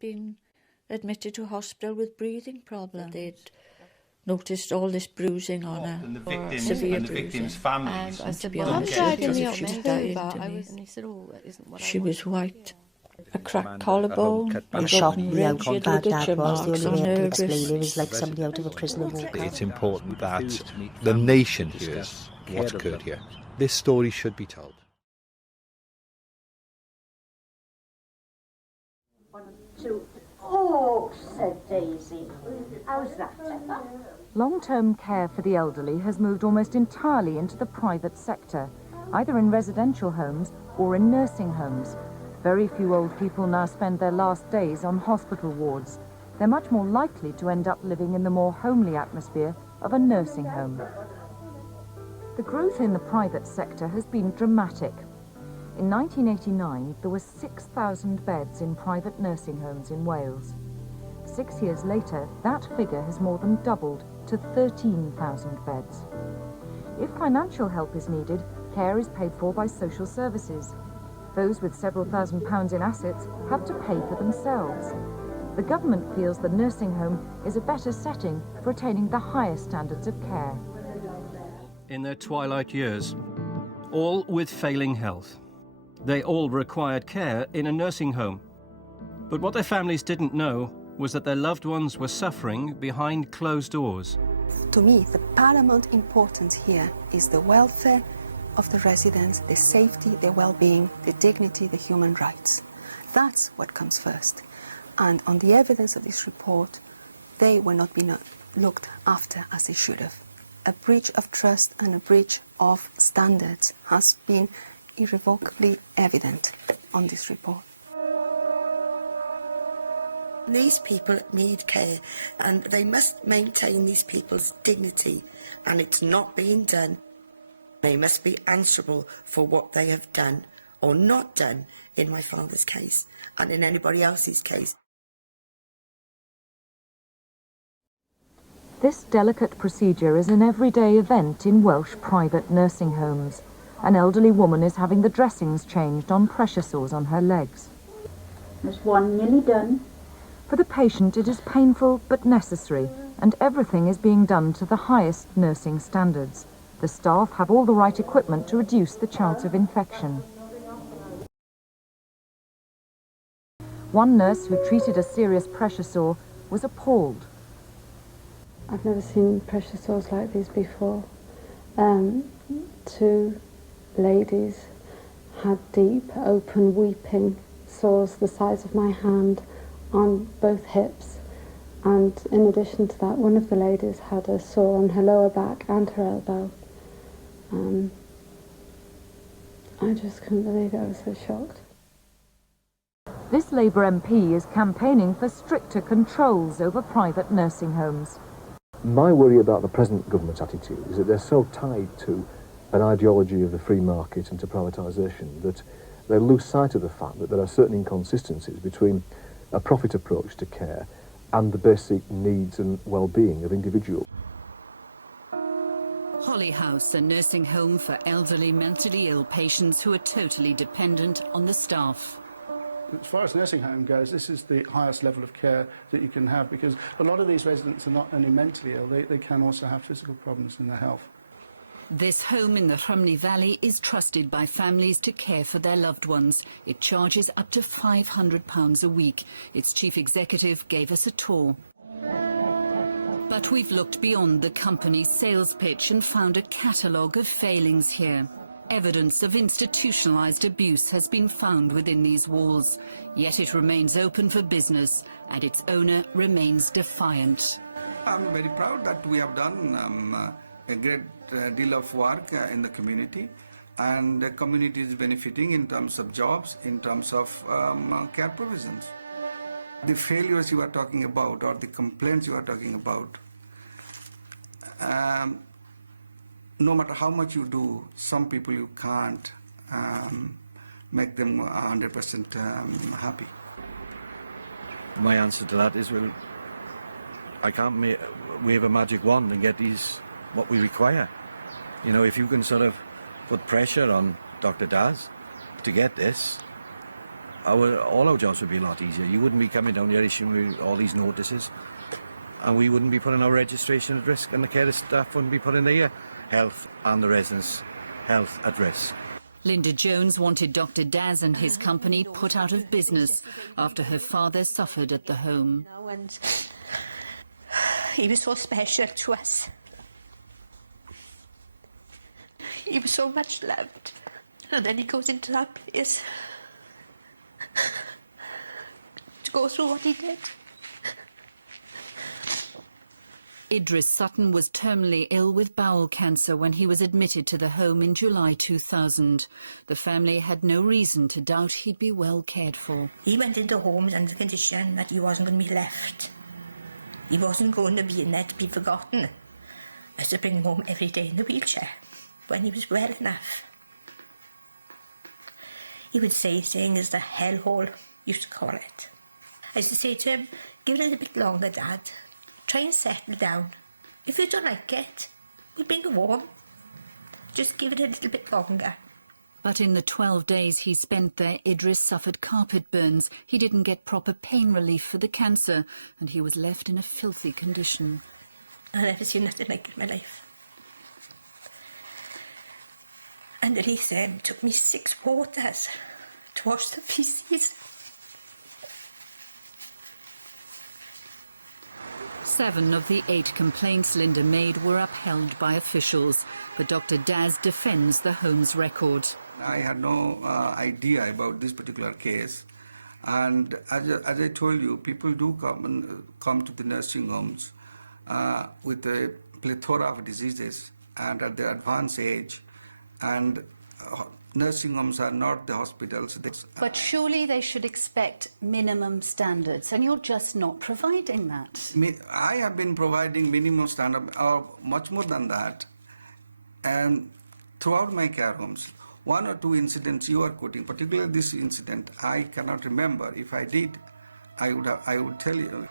been admitted to hospital with breathing problems. They'd noticed all this bruising on her, and the victims' families. And I said, be well, I'm honest, died in because the if she's October. dying to me. And he said, oh, that isn't what She I was wanted. white. A cracked collarbone, a shocked broken the rib, she had outcome ligature was. The marks only on way I her can explain it wrists. was like somebody out of a prison of war. It's important that the nation hears what occurred here. This story should be told. Oh, said Daisy. How's that? Long-term care for the elderly has moved almost entirely into the private sector, either in residential homes or in nursing homes. Very few old people now spend their last days on hospital wards. They're much more likely to end up living in the more homely atmosphere of a nursing home. The growth in the private sector has been dramatic. In 1989, there were 6,000 beds in private nursing homes in Wales. 6 years later, that figure has more than doubled to 13,000 beds. If financial help is needed, care is paid for by social services. Those with several £1,000s in assets have to pay for themselves. The government feels the nursing home is a better setting for attaining the highest standards of care. In their twilight years, all with failing health. They all required care in a nursing home. But what their families didn't know was that their loved ones were suffering behind closed doors. To me, the paramount importance here is the welfare of the residents, the safety, their well-being, the dignity, the human rights. That's what comes first. And on the evidence of this report, they were not being looked after as they should have. A breach of trust and a breach of standards has been irrevocably evident on this report. These people need care and they must maintain these people's dignity, and it's not being done. They must be answerable for what they have done or not done in my father's case and in anybody else's case. This delicate procedure is an everyday event in Welsh private nursing homes. An elderly woman is having the dressings changed on pressure sores on her legs. There's one nearly done. For the patient, it is painful but necessary, and everything is being done to the highest nursing standards. The staff have all the right equipment to reduce the chance of infection. One nurse who treated a serious pressure sore was appalled. I've never seen pressure sores like these before. 2 ladies had deep, open, weeping sores the size of my hand on both hips, and in addition to that, one of the ladies had a sore on her lower back and her elbow. I just couldn't believe it. I was so shocked. This Labour MP is campaigning for stricter controls over private nursing homes. My worry about the present government's attitude is that they're so tied to an ideology of the free market and to privatisation that they lose sight of the fact that there are certain inconsistencies between a profit approach to care and the basic needs and well-being of individuals. Holly House, a nursing home for elderly mentally ill patients who are totally dependent on the staff. As far as nursing home goes, this is the highest level of care that you can have, because a lot of these residents are not only mentally ill, they can also have physical problems in their health. This home in the Rhymney Valley is trusted by families to care for their loved ones. It charges up to £500 a week. Its chief executive gave us a tour. But we've looked beyond the company's sales pitch and found a catalogue of failings here. Evidence of institutionalised abuse has been found within these walls. Yet it remains open for business and its owner remains defiant. I'm very proud that we have done a great deal of work in the community, and the community is benefiting in terms of jobs, in terms of care provisions. The failures you are talking about, or the complaints you are talking about, no matter how much you do, some people you can't make them 100% happy. My answer to that is, well, I can't wave a magic wand and get these what we require. You know, if you can sort of put pressure on Dr. Daz to get this, all our jobs would be a lot easier. You wouldn't be coming down here issuing all these notices, and we wouldn't be putting our registration at risk, and the care staff wouldn't be putting their health and the residents' health at risk. Linda Jones wanted Dr. Daz and his company put out of business after her father suffered at the home. He was so special to us. He was so much loved. And then he goes into that place to go through what he did. Idris Sutton was terminally ill with bowel cancer when he was admitted to the home in July 2000. The family had no reason to doubt he'd be well cared for. He went into homes under the condition that he wasn't going to be left. He wasn't going to be in there to be forgotten. I used to bring him home every day in the wheelchair when he was well enough. He would say things, the hellhole, used to call it. I used to say to him, give it a bit longer, Dad. Try and settle down. If you don't like it, we'll bring you home. Just give it a little bit longer. But in the 12 days he spent there, Idris suffered carpet burns. He didn't get proper pain relief for the cancer, and he was left in a filthy condition. I've never seen nothing like it in my life. Underneath them, it took me 6 waters to wash the feces. 7 of the 8 complaints Linda made were upheld by officials, but Dr. Daz defends the home's record. I had no idea about this particular case, and as I told you, people do come to the nursing homes with a plethora of diseases and at their advanced age, and nursing homes are not the hospitals. But surely they should expect minimum standards, and you're just not providing that. I have been providing minimum standard, or much more than that, and throughout my care homes. 1 or 2 incidents you are quoting, particularly this incident, I cannot remember. If I did, I would tell you.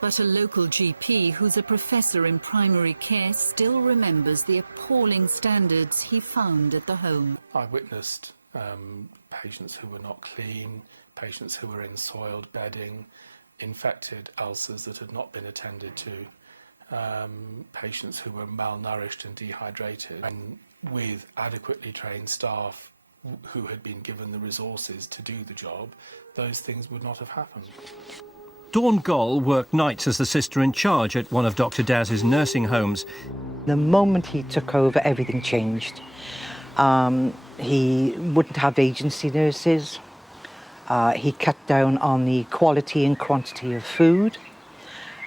But a local GP who's a professor in primary care still remembers the appalling standards he found at the home. I witnessed patients who were not clean, patients who were in soiled bedding, infected ulcers that had not been attended to, patients who were malnourished and dehydrated, and with adequately trained staff who had been given the resources to do the job, those things would not have happened. Dawn Goll worked nights as the sister in charge at one of Dr. Daz's nursing homes. The moment he took over, everything changed. He wouldn't have agency nurses. He cut down on the quality and quantity of food,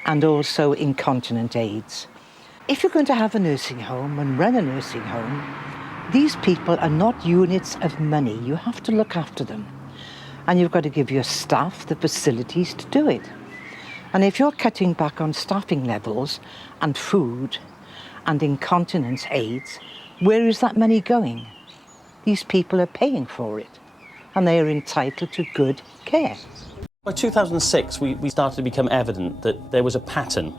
and also incontinent aids. If you're going to have a nursing home and run a nursing home, these people are not units of money. You have to look after them. And you've got to give your staff the facilities to do it. And if you're cutting back on staffing levels and food and incontinence aids, where is that money going? These people are paying for it, and they are entitled to good care. By 2006, we started to become evident that there was a pattern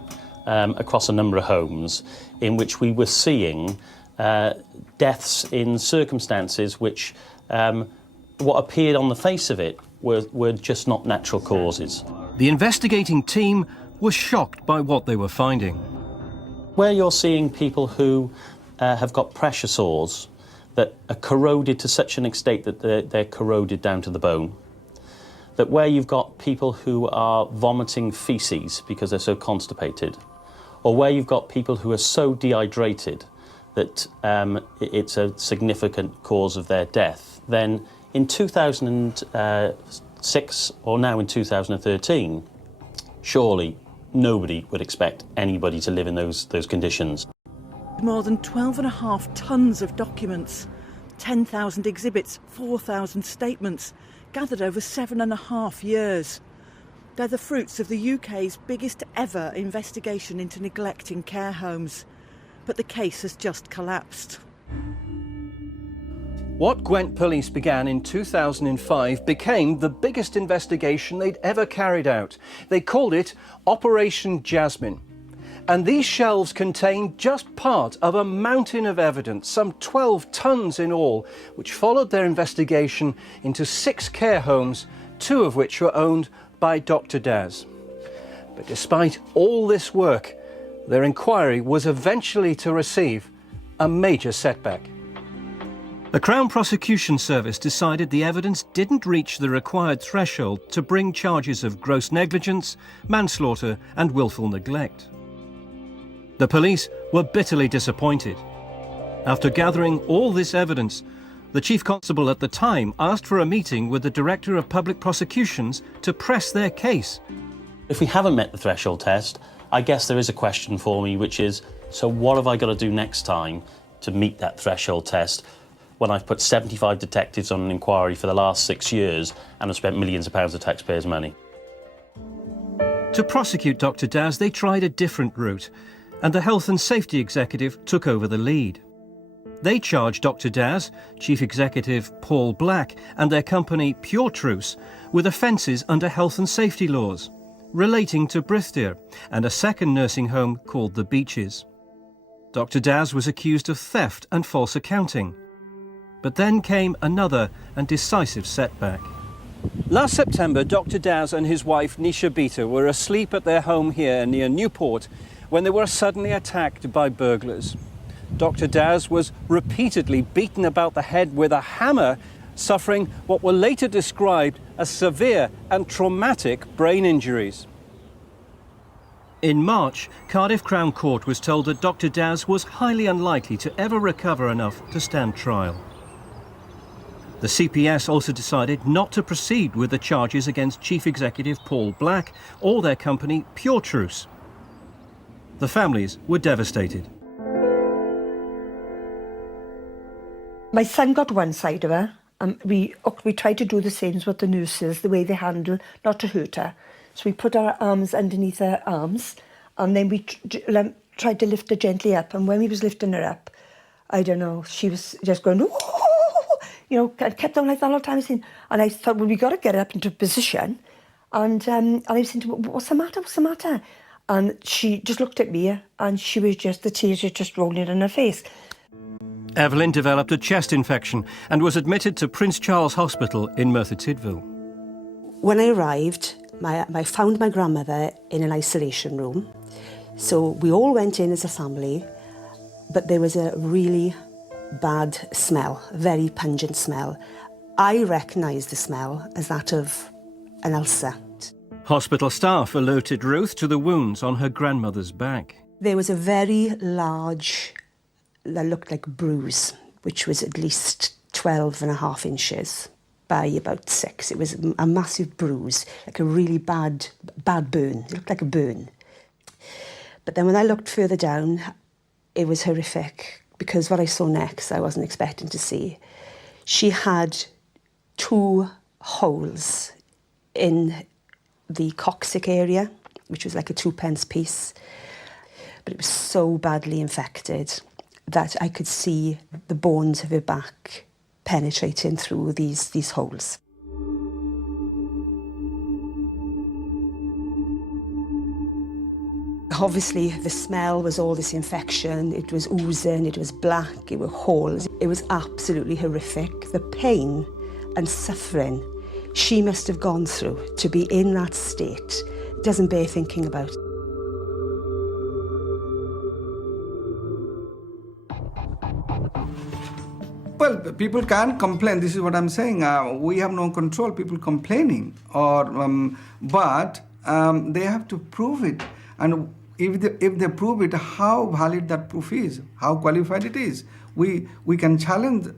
across a number of homes in which we were seeing deaths in circumstances which what appeared on the face of it were just not natural causes. The investigating team was shocked by what they were finding. Where you're seeing people who have got pressure sores that are corroded to such an extent that they're corroded down to the bone, that where you've got people who are vomiting feces because they're so constipated, or where you've got people who are so dehydrated that it's a significant cause of their death, then in 2006 or now in 2013, surely nobody would expect anybody to live in those conditions. More than 12.5 tonnes of documents, 10,000 exhibits, 4,000 statements, gathered over 7.5 years. They're the fruits of the UK's biggest ever investigation into neglect in care homes. But the case has just collapsed. What Gwent Police began in 2005 became the biggest investigation they'd ever carried out. They called it Operation Jasmine. And these shelves contain just part of a mountain of evidence, some 12 tons in all, which followed their investigation into 6 care homes, 2 of which were owned by Dr. Daz. But despite all this work, their inquiry was eventually to receive a major setback. The Crown Prosecution Service decided the evidence didn't reach the required threshold to bring charges of gross negligence, manslaughter and willful neglect. The police were bitterly disappointed. After gathering all this evidence, the Chief Constable at the time asked for a meeting with the Director of Public Prosecutions to press their case. If we haven't met the threshold test, I guess there is a question for me, which is, so what have I got to do next time to meet that threshold test when I've put 75 detectives on an inquiry for the last 6 years and have spent millions of pounds of taxpayers' money? To prosecute Dr. Daz, they tried a different route, and the Health and Safety Executive took over the lead. They charged Dr. Daz, Chief Executive Paul Black, and their company Pure Truce with offences under health and safety laws relating to Brithdir and a second nursing home called The Beeches. Dr. Daz was accused of theft and false accounting. But then came another and decisive setback. Last September, Dr. Daz and his wife Nisha Beta were asleep at their home here near Newport when they were suddenly attacked by burglars. Dr. Daz was repeatedly beaten about the head with a hammer, suffering what were later described as severe and traumatic brain injuries. In March, Cardiff Crown Court was told that Dr. Daz was highly unlikely to ever recover enough to stand trial. The CPS also decided not to proceed with the charges against Chief Executive Paul Black or their company Pure Truce. The families were devastated. My son got one side of her, and we tried to do the same with the nurses, the way they handle, not to hurt her. So we put our arms underneath her arms, and then we tried to lift her gently up. And when we was lifting her up, I don't know, she was just going, oh, you know, kept on like that all the time. And I thought, well, we got to get her up into position. And I was saying to her, what's the matter? What's the matter? And she just looked at me, and she was just, the tears were just rolling in her face. Evelyn developed a chest infection and was admitted to Prince Charles Hospital in Merthyr Tydfil. When I arrived, I found my grandmother in an isolation room. So we all went in as a family, but there was a really bad smell, a very pungent smell. I recognised the smell as that of an ulcer. Hospital staff alerted Ruth to the wounds on her grandmother's back. There was a very large, that looked like a bruise, which was at least 12.5 inches by about 6. It was a massive bruise, like a really bad burn. It looked like a burn. But then when I looked further down, it was horrific, because what I saw next I wasn't expecting to see. She had 2 holes in the coccyx area, which was like a 2-pence piece. But it was so badly infected that I could see the bones of her back penetrating through these holes. Obviously, the smell was all this infection. It was oozing, it was black, it were holes. It was absolutely horrific. The pain and suffering she must have gone through to be in that state doesn't bear thinking about. Well, people can complain. This is what I'm saying. We have no control. People complaining, but they have to prove it. And if they prove it, how valid that proof is, how qualified it is, we can challenge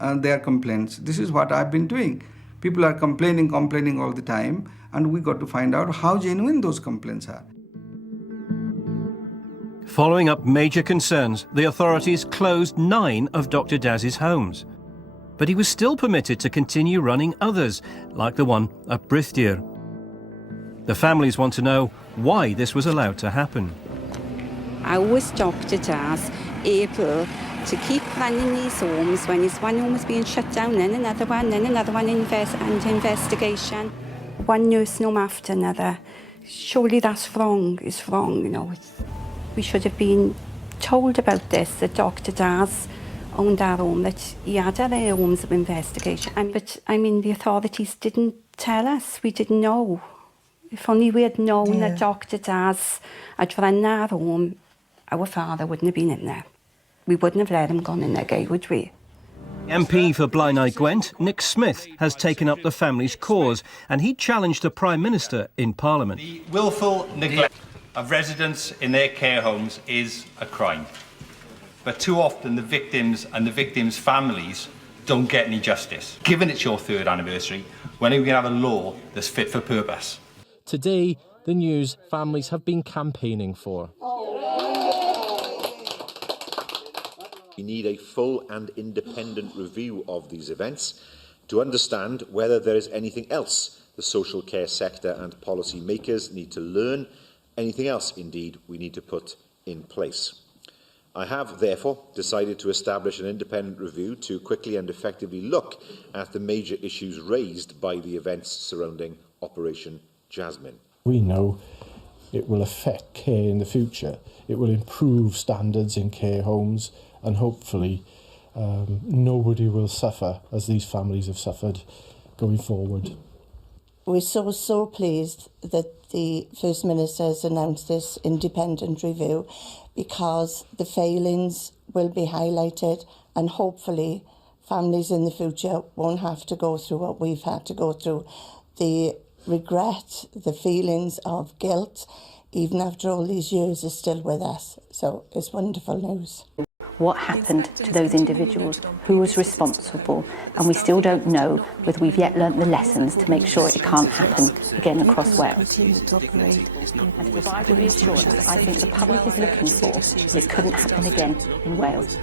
their complaints. This is what I've been doing. People are complaining all the time, and we got to find out how genuine those complaints are. Following up major concerns, the authorities closed 9 of Dr. Daz's homes. But he was still permitted to continue running others, like the one at Brithdir. The families want to know why this was allowed to happen. How was Dr. Daz able to keep running these homes when his one home was being shut down, then another one under investigation? One nursing home after another. Surely that's wrong. It's wrong, you know. we should have been told about this, that Dr. Daz owned our home, that he had our homes of investigation. But, I mean, the authorities didn't tell us. We didn't know. If only we had known that Dr. Daz had run our home, our father wouldn't have been in there. We wouldn't have let him go in there, Gay, would we? MP for Blaenau Gwent, Nick Smith, has taken up the family's cause, and he challenged the Prime Minister in Parliament. The willful neglect of residents in their care homes is a crime. But too often the victims and the victims' families don't get any justice. Given it's your 3rd anniversary, when are we going to have a law that's fit for purpose? Today, the news families have been campaigning for. We need a full and independent review of these events to understand whether there is anything else the social care sector and policy makers need to learn, anything else, indeed, we need to put in place. I have, therefore, decided to establish an independent review to quickly and effectively look at the major issues raised by the events surrounding Operation Jasmine. We know it will affect care in the future. It will improve standards in care homes, and hopefully nobody will suffer as these families have suffered going forward. We're so pleased that the First Minister has announced this independent review, because the failings will be highlighted, and hopefully families in the future won't have to go through what we've had to go through. The regret, the feelings of guilt, even after all these years, is still with us. So it's wonderful news. What happened to those individuals? Who was responsible? And we still don't know whether we've yet learnt the lessons to make sure it can't happen again across Wales. And to provide the reassurance I think the public is looking for, that it couldn't happen again in Wales.